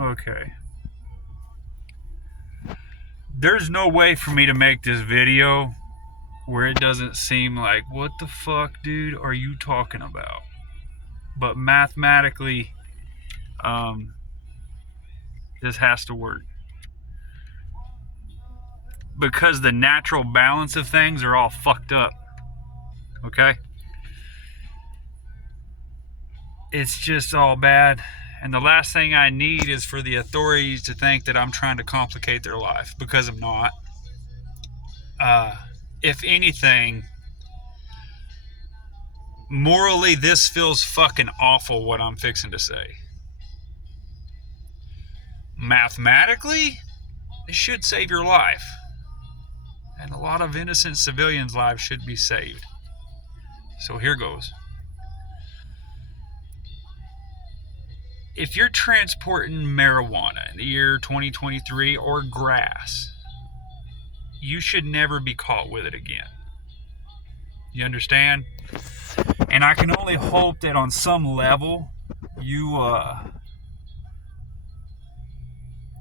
Okay. There's no way for me to make this video where it doesn't seem like, what the fuck, dude, are you talking about? But mathematically, this has to work. Because the natural balance of things are all fucked up. Okay? It's just all bad. And the last thing I need is for the authorities to think that I'm trying to complicate their life, because I'm not. If anything, morally, this feels fucking awful what I'm fixing to say. Mathematically, it should save your life. And a lot of innocent civilians' lives should be saved. So here goes. If you're transporting marijuana in the year 2023 or grass, you should never be caught with it again. You understand? And I can only hope that on some level you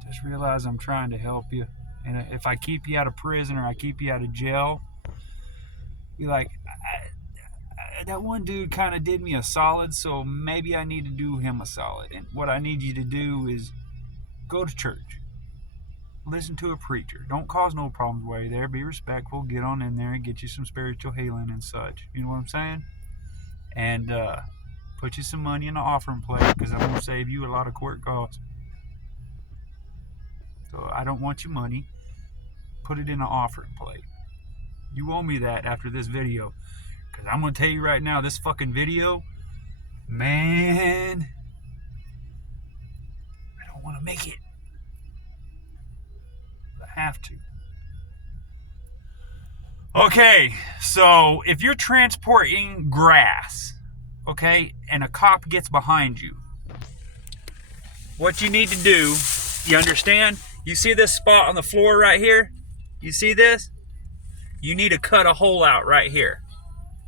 just realize I'm trying to help you. And if I keep you out of prison or I keep you out of jail, be like, that one dude kind of did me a solid, so maybe I need to do him a solid. And what I need you to do is go to church. Listen to a preacher. Don't cause no problems while you're there. Be respectful. Get on in there and get you some spiritual healing and such. You know what I'm saying? And put you some money in the offering plate, because I'm going to save you a lot of court costs. So I don't want your money. Put it in an offering plate. You owe me that after this video. Because I'm going to tell you right now, this fucking video, man, I don't want to make it. But I have to. Okay, so if you're transporting grass, okay, and a cop gets behind you, what you need to do, you understand? You see this spot on the floor right here? You see this? You need to cut a hole out right here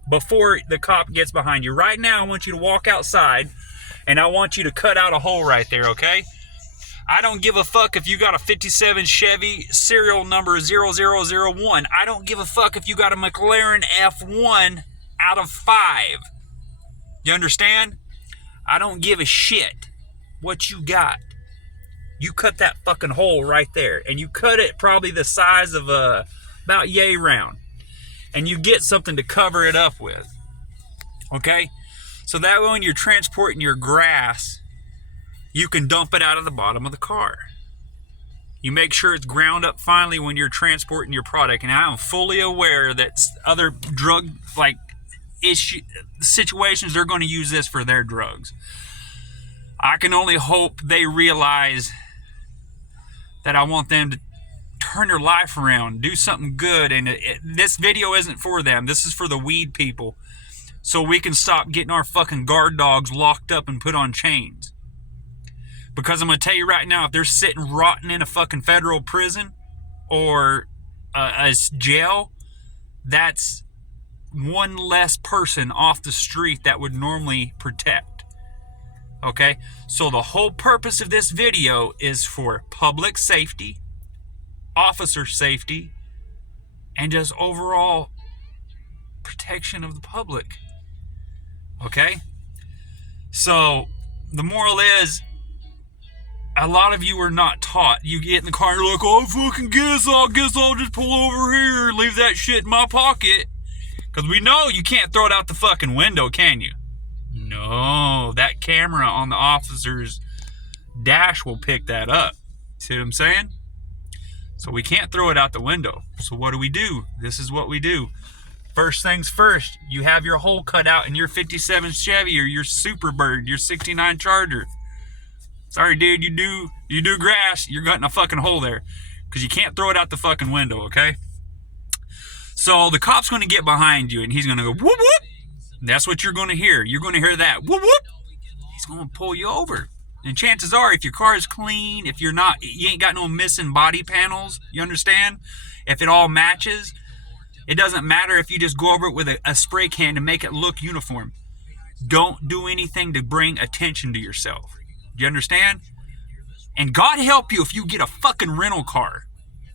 before the cop gets behind you. Right now, I want you to walk outside, and I want you to cut out a hole right there, okay? I don't give a fuck if you got a 57 Chevy serial number 0001. I don't give a fuck if you got a McLaren F1 out of 5. You understand? I don't give a shit what you got. You cut that fucking hole right there, and you cut it probably the size of about yay round, and you get something to cover it up with, okay? So that way when you're transporting your grass, you can dump it out of the bottom of the car. You make sure it's ground up finely when you're transporting your product, and I am fully aware that other drug situations, they're going to use this for their drugs. I can only hope they realize that I want them to turn their life around, do something good. And this video isn't for them. This is for the weed people. So we can stop getting our fucking guard dogs locked up and put on chains. Because I'm going to tell you right now, if they're sitting rotting in a fucking federal prison or a jail, that's one less person off the street that would normally protect. Okay, so the whole purpose of this video is for public safety, officer safety, and just overall protection of the public. Okay, so the moral is, a lot of you are not taught. You get in the car and you're like, oh, I guess I'll just pull over here and leave that shit in my pocket. Because we know you can't throw it out the fucking window, can you? No, that camera on the officer's dash will pick that up. See what I'm saying? So we can't throw it out the window. So what do? This is what we do. First things first, you have your hole cut out in your 57 Chevy or your Superbird, your 69 Charger. Sorry, dude, you do grass, you're gutting a fucking hole there. Because you can't throw it out the fucking window, okay? So the cop's going to get behind you and he's going to go, whoop, whoop. That's what you're going to hear. You're going to hear that, whoop, whoop. He's going to pull you over. And chances are, if your car is clean, if you ain't got no missing body panels, you understand? If it all matches, it doesn't matter if you just go over it with a spray can to make it look uniform. Don't do anything to bring attention to yourself. Do you understand? And God help you if you get a fucking rental car.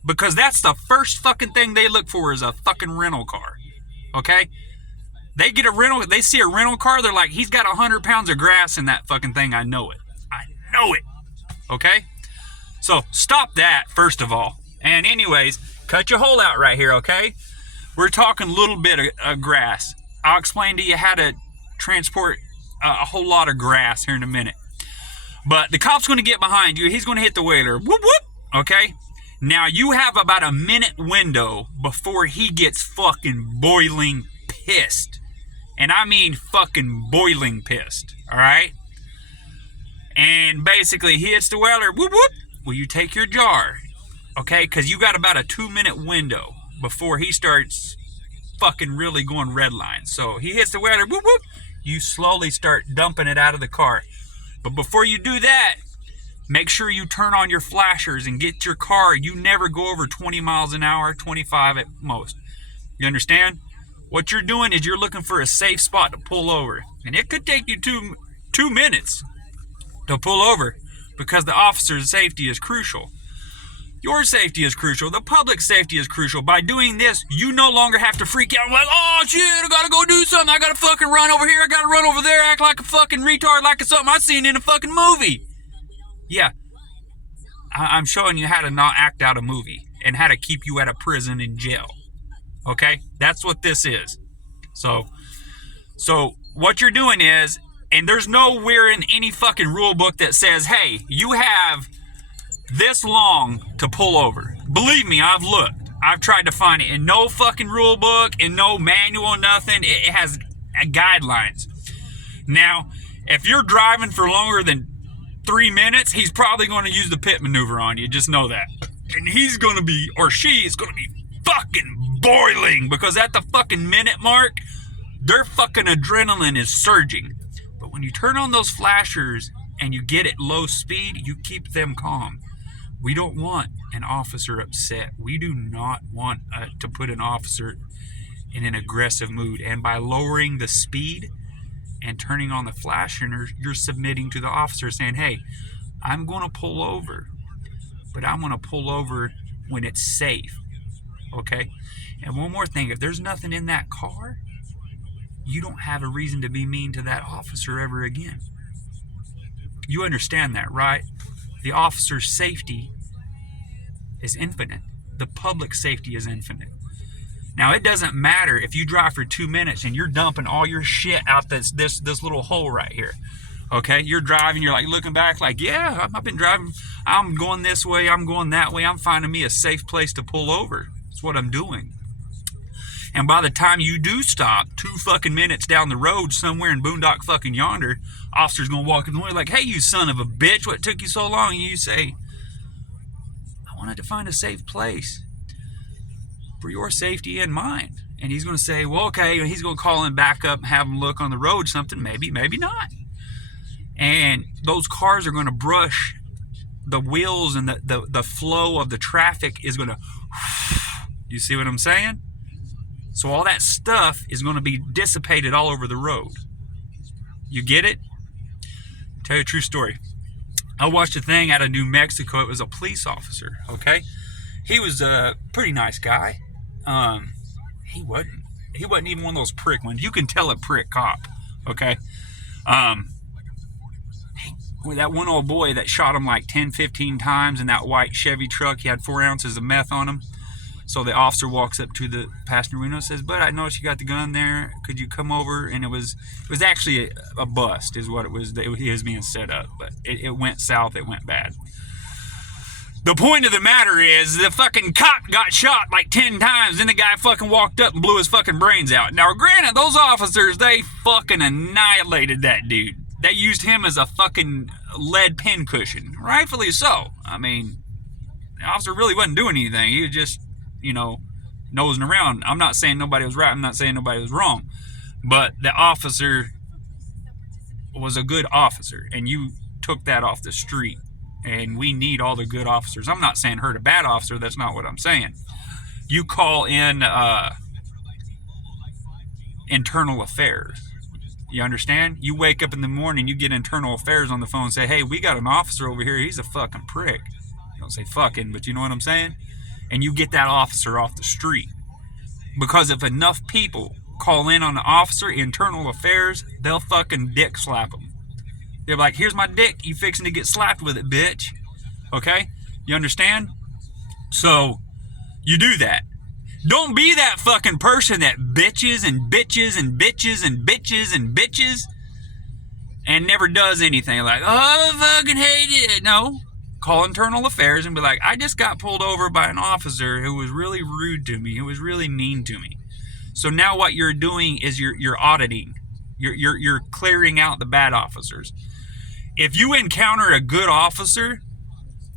Because that's the first fucking thing they look for is a fucking rental car. Okay? They get a rental, they see a rental car, they're like, he's got 100 pounds of grass in that fucking thing. I know it. I know it. Okay? So stop that, first of all. And anyways, cut your hole out right here, okay? We're talking a little bit of grass. I'll explain to you how to transport a whole lot of grass here in a minute. But the cop's going to get behind you. He's going to hit the whaler. Whoop, whoop. Okay? Now, you have about a minute window before he gets fucking boiling pissed. And I mean fucking boiling pissed. Alright? And basically, he hits the whaler. Whoop, whoop. Will you take your jar? Okay? Because you got about a 2-minute window before he starts fucking really going red line. So, he hits the whaler. Whoop, whoop. You slowly start dumping it out of the car. But before you do that, make sure you turn on your flashers and get your car. You never go over 20 miles an hour, 25 at most. You understand? What you're doing is you're looking for a safe spot to pull over. And it could take you two minutes to pull over because the officer's safety is crucial. Your safety is crucial. The public's safety is crucial. By doing this, you no longer have to freak out like, oh shit, I gotta go do something. I gotta fucking run over here. I gotta run over there, act like a fucking retard, like it's something I seen in a fucking movie. Yeah, I'm showing you how to not act out a movie and how to keep you at a prison in jail. Okay? That's what this is. So what you're doing is, and there's nowhere in any fucking rule book that says, hey, you have this long to pull over. Believe me, I've looked. I've tried to find it in no fucking rule book, in no manual, nothing. It has guidelines. Now, if you're driving for longer than 3 minutes, he's probably going to use the pit maneuver on you. Just know that. And he's going to be, or she is going to be fucking boiling because at the fucking minute mark, their fucking adrenaline is surging. But when you turn on those flashers and you get at low speed, you keep them calm. We don't want an officer upset. We do not want to put an officer in an aggressive mood. And by lowering the speed and turning on the flasher, you're submitting to the officer saying, hey, I'm going to pull over, but I'm going to pull over when it's safe. Okay? And one more thing, if there's nothing in that car, you don't have a reason to be mean to that officer ever again. You understand that, right? The officer's safety is infinite. The public safety is infinite. Now, it doesn't matter if you drive for 2 minutes and you're dumping all your shit out this little hole right here. Okay? You're driving, you're like looking back like, yeah, I've been driving. I'm going this way, I'm going that way. I'm finding me a safe place to pull over. That's what I'm doing. And by the time you do stop 2 fucking minutes down the road somewhere in Boondock fucking yonder, officer's gonna walk in the way like, hey, you son of a bitch, what took you so long? And you say, I wanted to find a safe place for your safety and mine. And he's gonna say, well, okay. And he's gonna call him back up and have him look on the road, something, maybe, maybe not. And those cars are gonna brush the wheels, and the flow of the traffic is gonna, you see what I'm saying? So all that stuff is going to be dissipated all over the road. You get it? Tell you a true story. I watched a thing out of New Mexico. It was a police officer, okay? He was a pretty nice guy. He wasn't even one of those prick ones. You can tell a prick cop, okay? That one old boy that shot him like 10, 15 times in that white Chevy truck, he had 4 ounces of meth on him. So the officer walks up to the passenger window and says, "Bud, I noticed you got the gun there. Could you come over?" And it was actually a bust is what it was. It was being set up, but it went south. It went bad. The point of the matter is the fucking cop got shot like 10 times. Then the guy fucking walked up and blew his fucking brains out. Now, granted, those officers, they fucking annihilated that dude. They used him as a fucking lead pincushion. Rightfully so. I mean, the officer really wasn't doing anything. He was just, nosing around. I'm not saying nobody was right. I'm not saying nobody was wrong. But the officer was a good officer, and you took that off the street. And we need all the good officers. I'm not saying hurt a bad officer. That's not what I'm saying. You call in internal affairs. You understand? You wake up in the morning, you get internal affairs on the phone and say, hey, we got an officer over here. He's a fucking prick. You don't say fucking, but you know what I'm saying? And you get that officer off the street. Because if enough people call in on the officer, internal affairs, they'll fucking dick slap them. They're like, here's my dick. You fixing to get slapped with it, bitch. Okay? You understand? So, you do that. Don't be that fucking person that bitches and bitches and bitches and bitches and bitches and never does anything. Like, oh, I fucking hate it. No. Call internal affairs and be like, I just got pulled over by an officer who was really rude to me, who was really mean to me. So now what you're doing is you're auditing. You're clearing out the bad officers. If you encounter a good officer,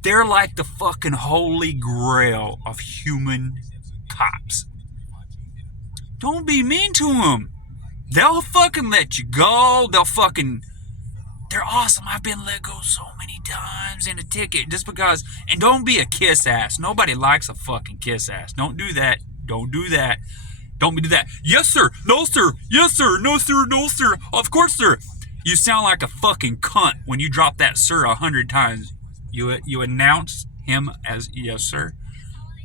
they're like the fucking holy grail of human cops. Don't be mean to them. They'll fucking let you go. They're awesome. I've been let go so many times in a ticket just because. And don't be a kiss ass. Nobody likes a fucking kiss ass. Don't do that. Don't do that. Don't do that. Yes, sir. No, sir. Yes, sir. No, sir. No, sir. Of course, sir. You sound like a fucking cunt when you drop that sir 100 times. You announce him as yes, sir,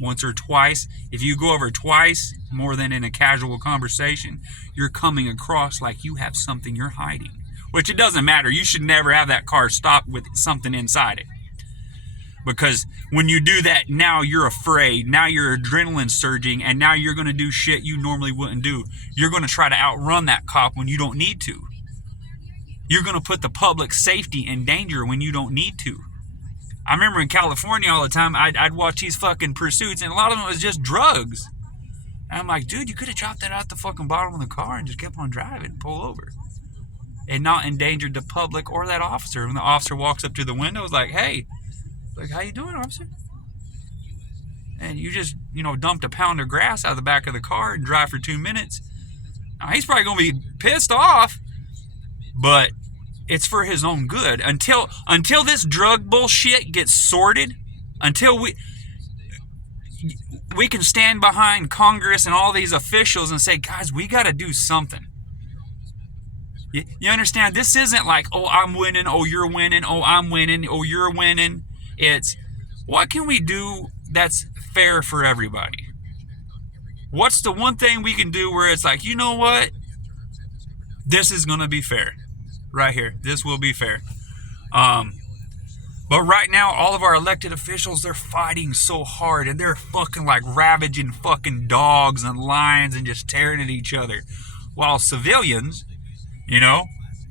once or twice. If you go over twice, more than in a casual conversation, you're coming across like you have something you're hiding. Which it doesn't matter. You should never have that car stopped with something inside it. Because when you do that, now you're afraid. Now your adrenaline surging, and now you're going to do shit you normally wouldn't do. You're going to try to outrun that cop when you don't need to. You're going to put the public safety in danger when you don't need to. I remember in California all the time, I'd watch these fucking pursuits, and a lot of them was just drugs. And I'm like, dude, you could have dropped that out the fucking bottom of the car and just kept on driving, pull over. And not endangered the public or that officer. When the officer walks up to the window, it's like, hey, like, how you doing, officer? And you just, dumped a pound of grass out of the back of the car and drive for 2 minutes. Now, he's probably going to be pissed off, but it's for his own good. Until this drug bullshit gets sorted, until we can stand behind Congress and all these officials and say, guys, we got to do something. You understand? This isn't like, oh, I'm winning, oh, you're winning, oh, I'm winning, oh, you're winning. It's, what can we do that's fair for everybody? What's the one thing we can do where it's like, you know what? This is going to be fair. Right here. This will be fair. But right now, all of our elected officials, they're fighting so hard, and they're fucking like ravaging fucking dogs and lions and just tearing at each other. While civilians,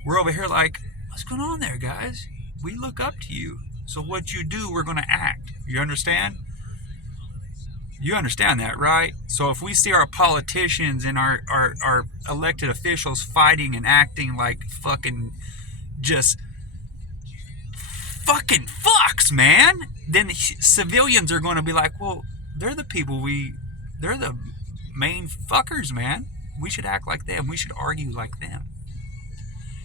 we're over here like, what's going on there, guys? We look up to you. So what you do, we're going to act. You understand? You understand that, right? So if we see our politicians and our elected officials fighting and acting like fucking just fucking fucks, man, then civilians are going to be like, well, they're the people they're the main fuckers, man. We should act like them. We should argue like them.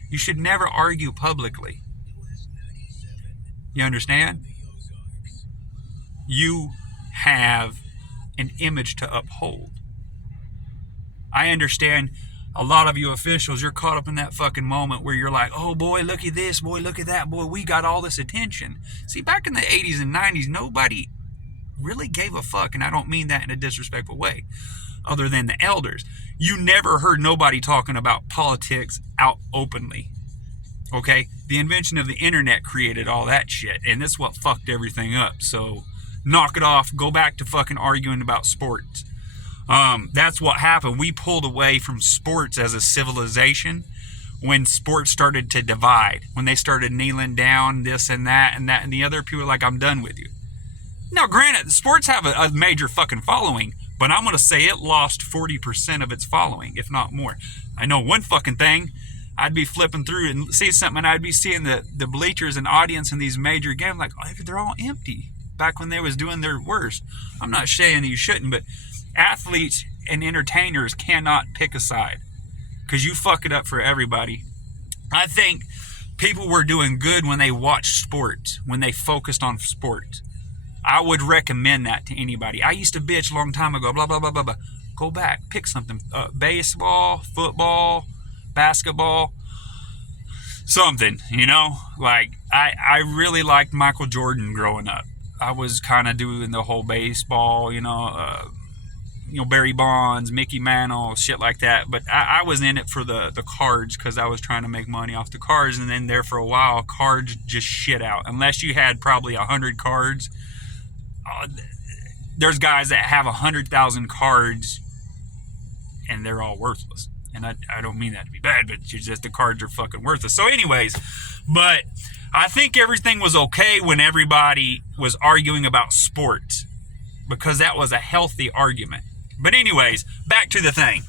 You should never argue publicly. You understand? You have an image to uphold. I understand a lot of you officials, you're caught up in that fucking moment where you're like, oh boy, look at this, boy, look at that, boy, we got all this attention. See, back in the 80s and 90s, nobody really gave a fuck, and I don't mean that in a disrespectful way, other than the elders. You never heard nobody talking about politics out openly. Okay? The invention of the internet created all that shit, and that's what fucked everything up. So, knock it off. Go back to fucking arguing about sports. That's what happened. We pulled away from sports as a civilization when sports started to divide. When they started kneeling down, this and that and that and the other. People were like, I'm done with you. Now, granted, sports have a major fucking following, but I'm going to say it lost 40% of its following, if not more. I know one fucking thing. I'd be flipping through and see something, and I'd be seeing the bleachers and audience in these major games, like, oh, they're all empty. Back when they was doing their worst. I'm not saying you shouldn't, but athletes and entertainers cannot pick a side, because you fuck it up for everybody. I think people were doing good when they watched sports, when they focused on sports. I would recommend that to anybody. I used to bitch a long time ago, blah, blah, blah, blah, blah. Go back, pick something. Baseball, football, basketball. something, you know? Like, I really liked Michael Jordan growing up. I was kind of doing the whole baseball, Barry Bonds, Mickey Mantle, shit like that. But I was in it for the cards because I was trying to make money off the cards. And then there for a while, cards just shit out. Unless you had probably 100 cards. There's guys that have 100,000 cards and they're all worthless. And I don't mean that to be bad, but it's just the cards are fucking worthless. So anyways, but I think everything was okay when everybody was arguing about sports because that was a healthy argument. But anyways, back to the thing.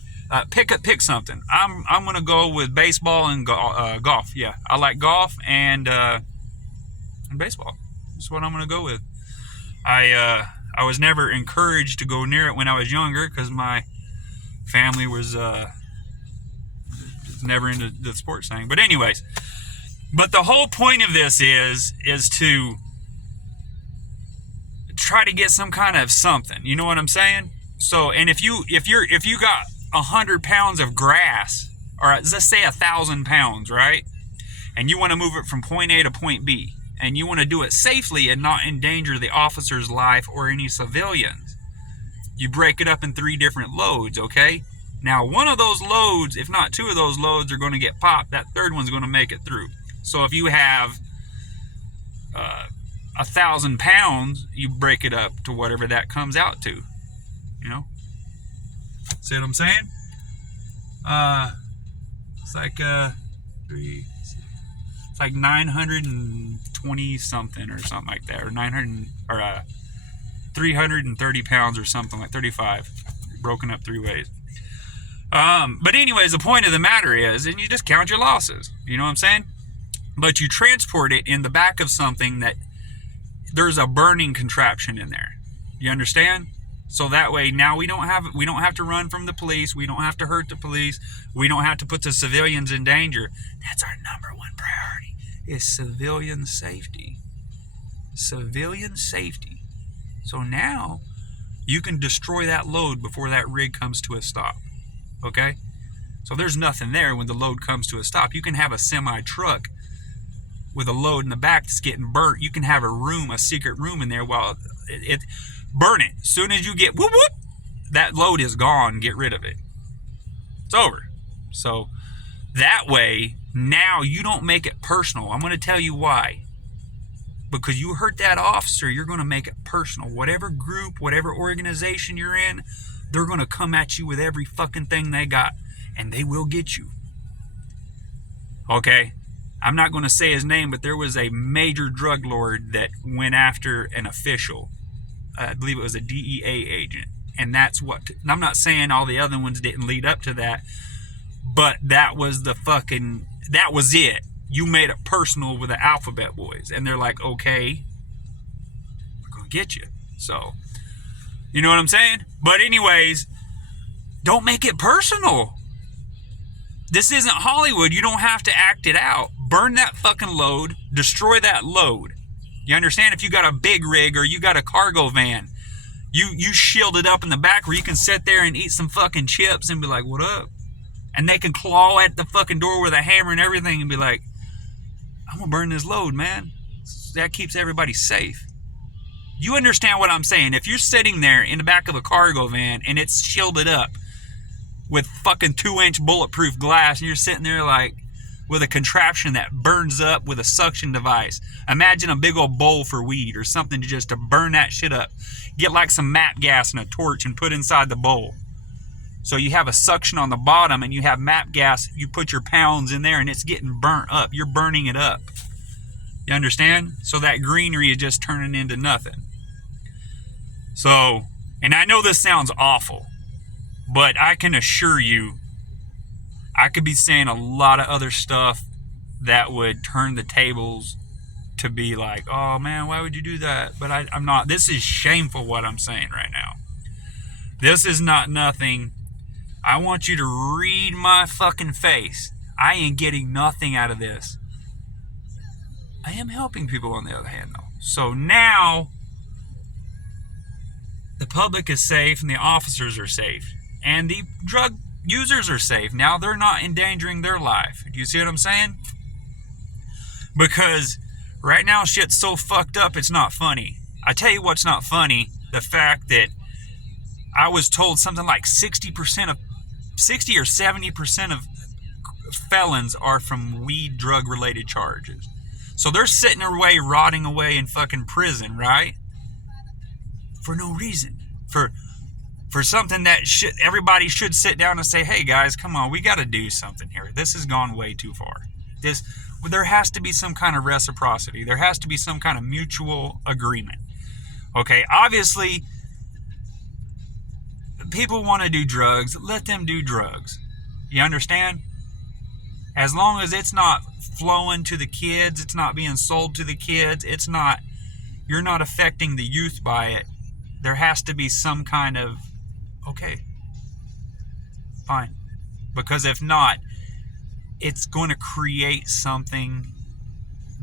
Pick something. I'm gonna go with baseball and golf. Yeah, I like golf and baseball. That's what I'm gonna go with. I was never encouraged to go near it when I was younger because my family was never into the sports thing. But anyways, but the whole point of this is to try to get some kind of something. You know what I'm saying? So, and if you got 100 pounds of grass, or let's say 1,000 pounds, right? And you want to move it from point A to point B, and you want to do it safely and not endanger the officer's life or any civilians, you break it up in 3 different loads, okay? Now, one of those loads, if not 2 of those loads, are going to get popped. That third one's going to make it through. So if you have 1,000 pounds, you break it up to whatever that comes out to. You know? See what I'm saying? It's like 920 something or something like that, or 330 pounds or something like 35, broken up 3 ways. But anyways, the point of the matter is, and you just count your losses. You know what I'm saying? But you transport it in the back of something that there's a burning contraption in there. You understand? So that way now we don't have to run from the police. We don't have to hurt the police. We don't have to put the civilians in danger. That's our number 1 priority, is civilian safety. Civilian safety. So now you can destroy that load before that rig comes to a stop. Okay? So there's nothing there when the load comes to a stop. You can have a semi-truck with a load in the back that's getting burnt. You can have a secret room in there while it burn it. As soon as you get whoop whoop, that load is gone. Get rid of it. It's over. So that way, now you don't make it personal. I'm going to tell you why. Because you hurt that officer, you're going to make it personal. Whatever group, whatever organization you're in, they're going to come at you with every fucking thing they got. And they will get you. Okay? I'm not going to say his name, but there was a major drug lord that went after an official. I believe it was a DEA agent. And that's what... And I'm not saying all the other ones didn't lead up to that. But that was that was it. You made it personal with the Alphabet Boys. And they're like, okay, we're going to get you. So, you know what I'm saying? But anyways, don't make it personal. This isn't Hollywood. You don't have to act it out. Burn that fucking load. Destroy that load. You understand? If you got a big rig or you got a cargo van, you shield it up in the back where you can sit there and eat some fucking chips and be like, what up? And they can claw at the fucking door with a hammer and everything and be like, I'm going to burn this load, man. That keeps everybody safe. You understand what I'm saying? If you're sitting there in the back of a cargo van and it's shielded up with fucking 2-inch bulletproof glass and you're sitting there like with a contraption that burns up with a suction device. Imagine a big old bowl for weed or something to burn that shit up. Get like some MAP gas and a torch and put inside the bowl. So you have a suction on the bottom and you have MAP gas. You put your pounds in there and it's getting burnt up. You're burning it up. You understand? So that greenery is just turning into nothing. So, and I know this sounds awful, but I can assure you, I could be saying a lot of other stuff that would turn the tables to be like, oh man, why would you do that? But I'm not. This is shameful what I'm saying right now. This is not nothing. I want you to read my fucking face. I ain't getting nothing out of this. I am helping people on the other hand though. So now the public is safe and the officers are safe and the drug users are safe. Now they're not endangering their life. Do you see what I'm saying? Because right now shit's so fucked up, it's not funny. I tell you what's not funny, the fact that I was told something like 60 or 70% of felons are from weed drug related charges. So they're sitting away, rotting away in fucking prison, right? For no reason. For something that everybody should sit down and say, hey guys, come on, we got to do something here. This has gone way too far. There has to be some kind of reciprocity. There has to be some kind of mutual agreement. Okay, obviously, people want to do drugs. Let them do drugs. You understand? As long as it's not flowing to the kids, it's not being sold to the kids, you're not affecting the youth by it. There has to be some kind of, okay, fine. Because if not, it's going to create something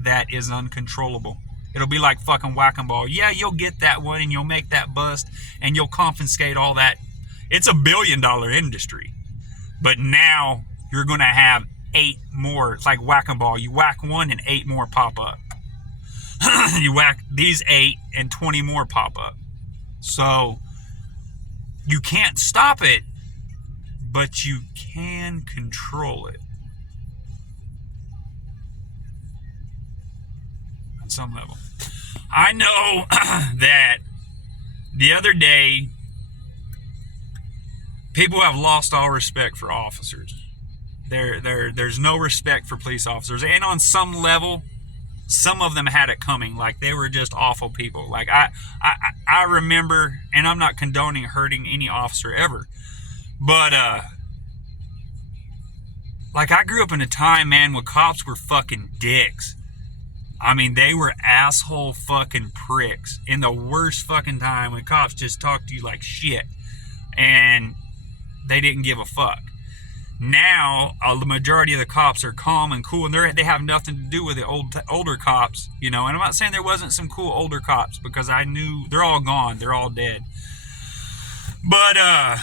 that is uncontrollable. It'll be like fucking whack-a-mole. Yeah, you'll get that one and you'll make that bust and you'll confiscate all that. It's $1 billion industry. But now you're going to have 8 more. It's like whack-a-mole. You whack one and 8 more pop up. You whack these 8 and 20 more pop up. So you can't stop it, but you can control it. On some level. I know that the other day, people have lost all respect for officers. There's no respect for police officers. And on some level, some of them had it coming. Like, they were just awful people. Like, I remember, and I'm not condoning hurting any officer ever, but, like, I grew up in a time, man, when cops were fucking dicks. I mean, they were asshole fucking pricks in the worst fucking time, when cops just talked to you like shit and they didn't give a fuck. Now, the majority of the cops are calm and cool, and they have nothing to do with the older cops, you know. And I'm not saying there wasn't some cool older cops, because I knew they're all gone, they're all dead. But a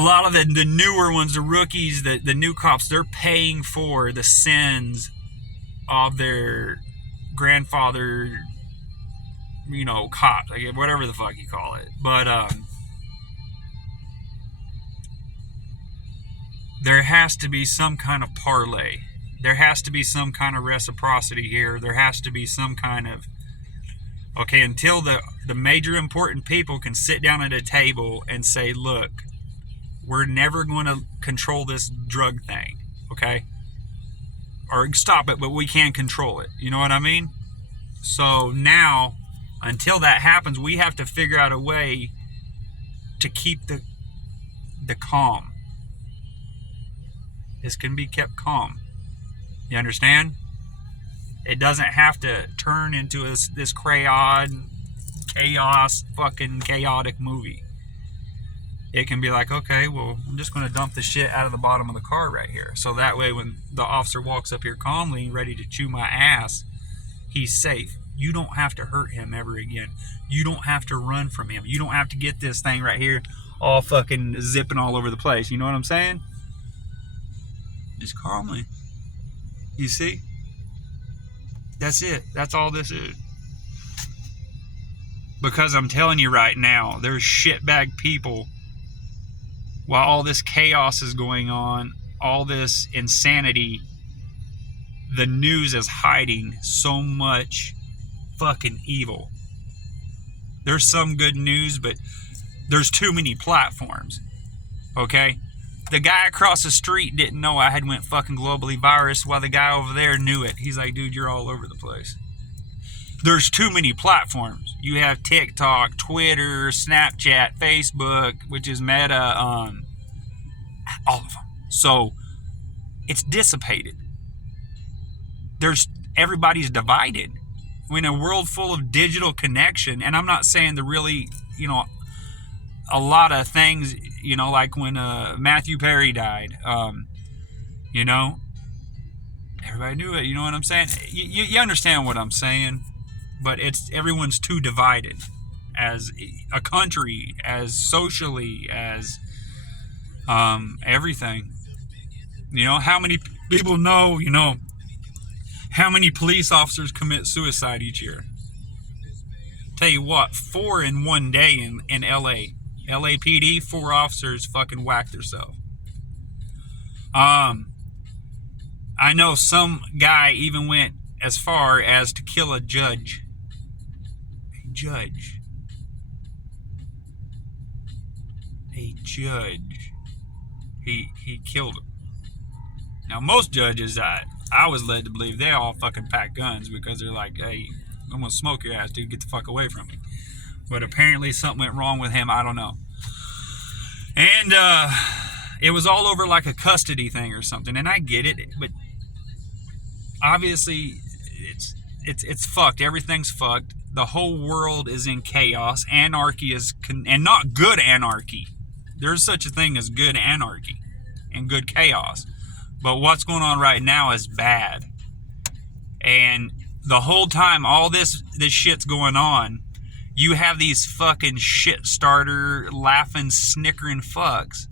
lot of the newer ones, the rookies, the new cops, they're paying for the sins of their grandfather, you know, cops, like whatever the fuck you call it. But there has to be some kind of parlay. There has to be some kind of reciprocity here. There has to be some kind of, okay, until the major important people can sit down at a table and say, look, we're never going to control this drug thing, okay? Or stop it, but we can control it. You know what I mean? So now, until that happens, we have to figure out a way to keep the calm. This can be kept calm. You understand? It doesn't have to turn into this chaos, fucking chaotic movie. It can be like, okay, well, I'm just going to dump the shit out of the bottom of the car right here. So that way, when the officer walks up here calmly, ready to chew my ass, he's safe. You don't have to hurt him ever again. You don't have to run from him. You don't have to get this thing right here all fucking zipping all over the place. You know what I'm saying? Just calmly. You see? That's it. That's all this is. Because I'm telling you right now, there's shitbag people. While all this chaos is going on, all this insanity, the news is hiding so much fucking evil. There's some good news, but there's too many platforms. Okay? The guy across the street didn't know I had went fucking globally virus, while the guy over there knew it. He's like, dude, you're all over the place. There's too many platforms. You have TikTok, Twitter, Snapchat, Facebook, which is Meta, all of them. So it's dissipated. Everybody's divided. We're in a world full of digital connection, and I'm not saying the really, you know, a lot of things, you know, like when Matthew Perry died, you know, everybody knew it. You know what I'm saying? You understand what I'm saying? But everyone's too divided, as a country, as socially, as everything. You know, how many people know, you know, How many police officers commit suicide each year? Tell you what, 4 in one day in LA. LAPD, 4 officers fucking whacked themselves. I know some guy even went as far as to kill a judge. A judge. A judge. He killed him. Now, most judges, I was led to believe they all fucking pack guns because they're like, hey, I'm gonna smoke your ass, dude. Get the fuck away from me. But apparently something went wrong with him. I don't know. And it was all over like a custody thing or something. And I get it, but obviously it's fucked. Everything's fucked. The whole world is in chaos. Anarchy is, and not good anarchy. There's such a thing as good anarchy and good chaos. But what's going on right now is bad. And the whole time all this shit's going on, you have these fucking shit starter, laughing, snickering fucks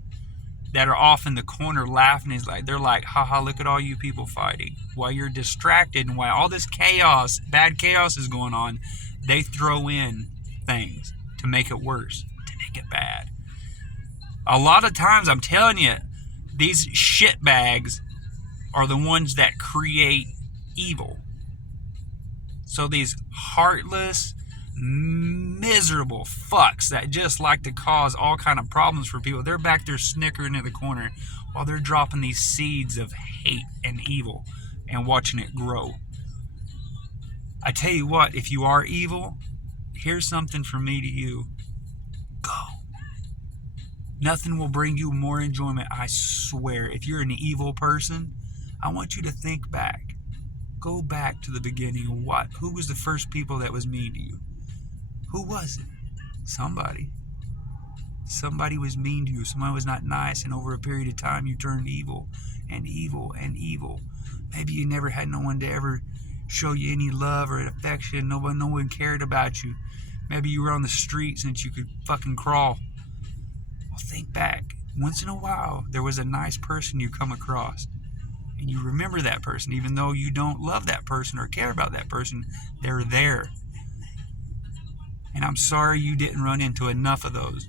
that are off in the corner laughing. They're like, haha, look at all you people fighting. While you're distracted and while all this chaos, bad chaos is going on, they throw in things to make it worse, to make it bad. A lot of times, I'm telling you, these shitbags are the ones that create evil. So these heartless, miserable fucks that just like to cause all kind of problems for people, they're back there snickering in the corner while they're dropping these seeds of hate and evil and watching it grow. I tell you what, if you are evil, here's something from me to you. Go. Nothing will bring you more enjoyment, I swear. If you're an evil person, I want you to think back. Go back to the beginning. Who was the first people that was mean to you? Who was it? Somebody. Somebody was mean to you. Somebody was not nice, and over a period of time you turned evil and evil and evil. Maybe you never had no one to ever show you any love or affection. No one cared about you. Maybe you were on the street since you could fucking crawl. Well, think back. Once in a while, there was a nice person you come across. And you remember that person, even though you don't love that person or care about that person, they're there. And I'm sorry you didn't run into enough of those.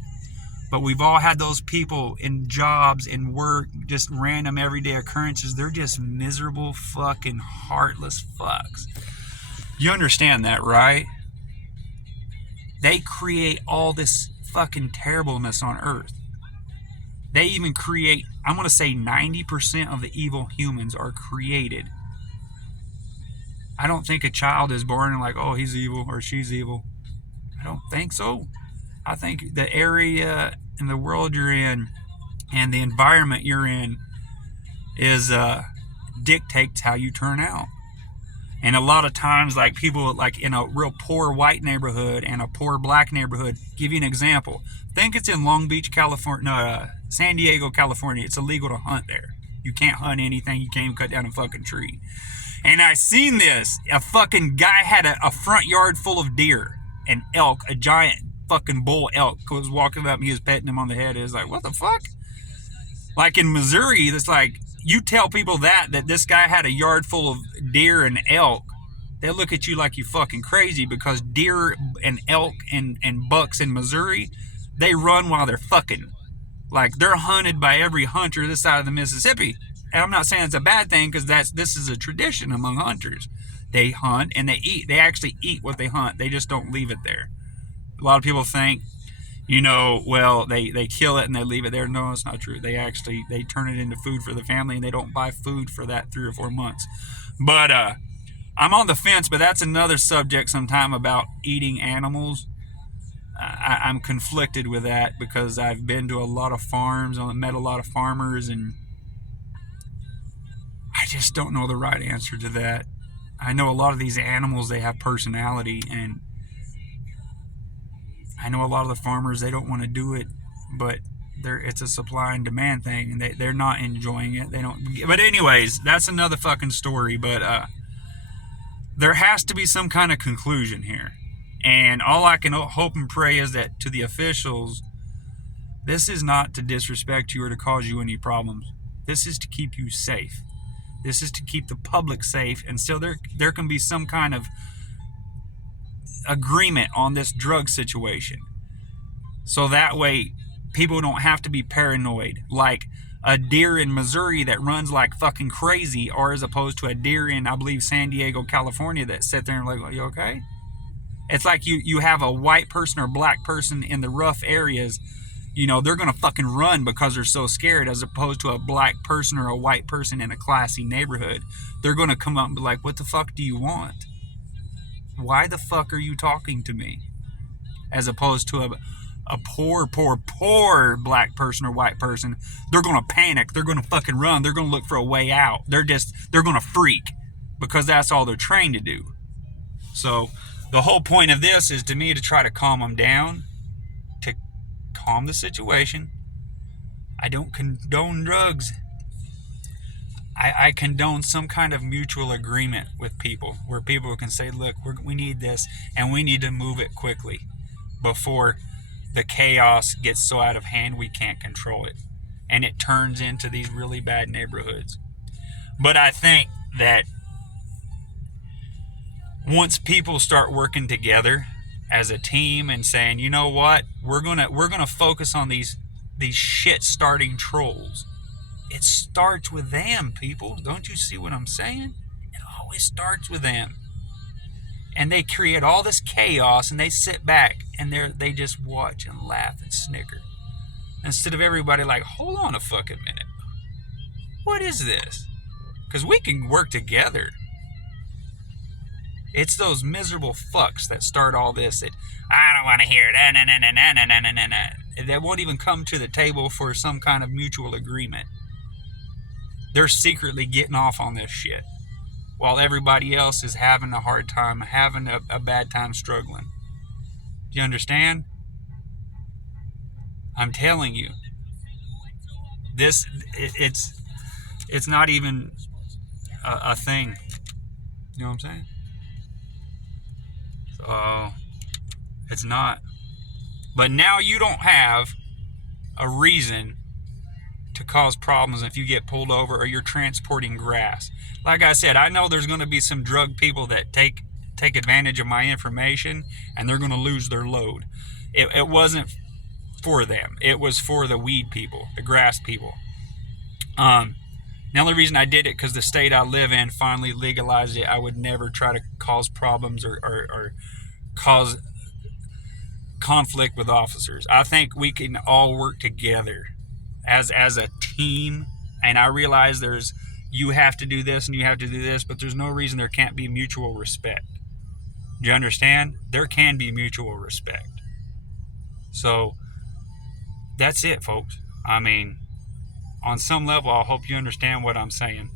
But we've all had those people in jobs, in work, just random everyday occurrences. They're just miserable, fucking heartless fucks. You understand that, right? They create all this fucking terribleness on earth. They even create, I'm going to say 90% of the evil humans are created. I don't think a child is born and like, oh, he's evil or she's evil. I don't think so. I think the area and the world you're in and the environment you're in is dictates how you turn out. And a lot of times, like people like in a real poor white neighborhood and a poor black neighborhood, give you an example. Think it's in Long Beach, California, San Diego, California. It's illegal to hunt there. You can't hunt anything. You can't even cut down a fucking tree. And I seen this. A fucking guy had a front yard full of deer and elk. A giant fucking bull elk was walking up. He was petting him on the head. It was like, what the fuck? Like in Missouri, it's like, you tell people that this guy had a yard full of deer and elk, they look at you like you fucking crazy, because deer and elk and bucks in Missouri, they run while they're fucking. Like, they're hunted by every hunter this side of the Mississippi. And I'm not saying it's a bad thing, because this is a tradition among hunters. They hunt and they eat. They actually eat what they hunt. They just don't leave it there. A lot of people think, well, they kill it and they leave it there. No, it's not true. They turn it into food for the family, and they don't buy food for that 3 or 4 months. But I'm on the fence, but that's another subject sometime about eating animals. I'm conflicted with that, because I've been to a lot of farms, I've met a lot of farmers, and I just don't know the right answer to that. I know a lot of these animals, they have personality, and I know a lot of the farmers, they don't want to do it, but it's a supply and demand thing, and they're not enjoying it. They don't. But anyways, that's another fucking story. But there has to be some kind of conclusion here, and all I can hope and pray is that to the officials, this is not to disrespect you or to cause you any problems. This is to keep you safe. This is to keep the public safe, and so there can be some kind of agreement on this drug situation. So that way people don't have to be paranoid like a deer in Missouri that runs like fucking crazy, or as opposed to a deer in, I believe, San Diego, California that sit there and like, are you okay? It's like you have a white person or black person in the rough areas, you know, they're going to fucking run because they're so scared, as opposed to a black person or a white person in a classy neighborhood. They're going to come up and be like, what the fuck do you want? Why the fuck are you talking to me? As opposed to a poor black person or white person, they're going to panic. They're going to fucking run. They're going to look for a way out. They're going to freak because that's all they're trained to do. So the whole point of this is, to me, to try to calm them down, to calm the situation. I don't condone drugs. I condone some kind of mutual agreement with people where people can say, look, we need this and we need to move it quickly before the chaos gets so out of hand we can't control it and it turns into these really bad neighborhoods. But I think that once people start working together as a team and saying, you know what, we're gonna focus on these shit starting trolls. It starts with them, people. Don't you see what I'm saying? It always starts with them. And they create all this chaos, and they sit back and they just watch and laugh and snicker. Instead of everybody like, hold on a fucking minute. What is this? Because we can work together. It's those miserable fucks that start all this that, I don't want to hear it. That won't even come to the table for some kind of mutual agreement. They're secretly getting off on this shit while everybody else is having a hard time, having a bad time, struggling. Do you understand? I'm telling you, it's not even a thing. You know what I'm saying? So it's not. But now you don't have a reason to cause problems if you get pulled over or you're transporting grass. Like I said, I know there's going to be some drug people that take advantage of my information, and they're going to lose their load. It wasn't for them. It was for the weed people, the grass people. The only reason I did it because the state I live in finally legalized it. I would never try to cause problems or cause conflict with officers. I think we can all work together as a team, and I realize you have to do this and you have to do this, but there's no reason there can't be mutual respect. Do you understand? There can be mutual respect. So that's it, folks. I mean, on some level, I hope you understand what I'm saying.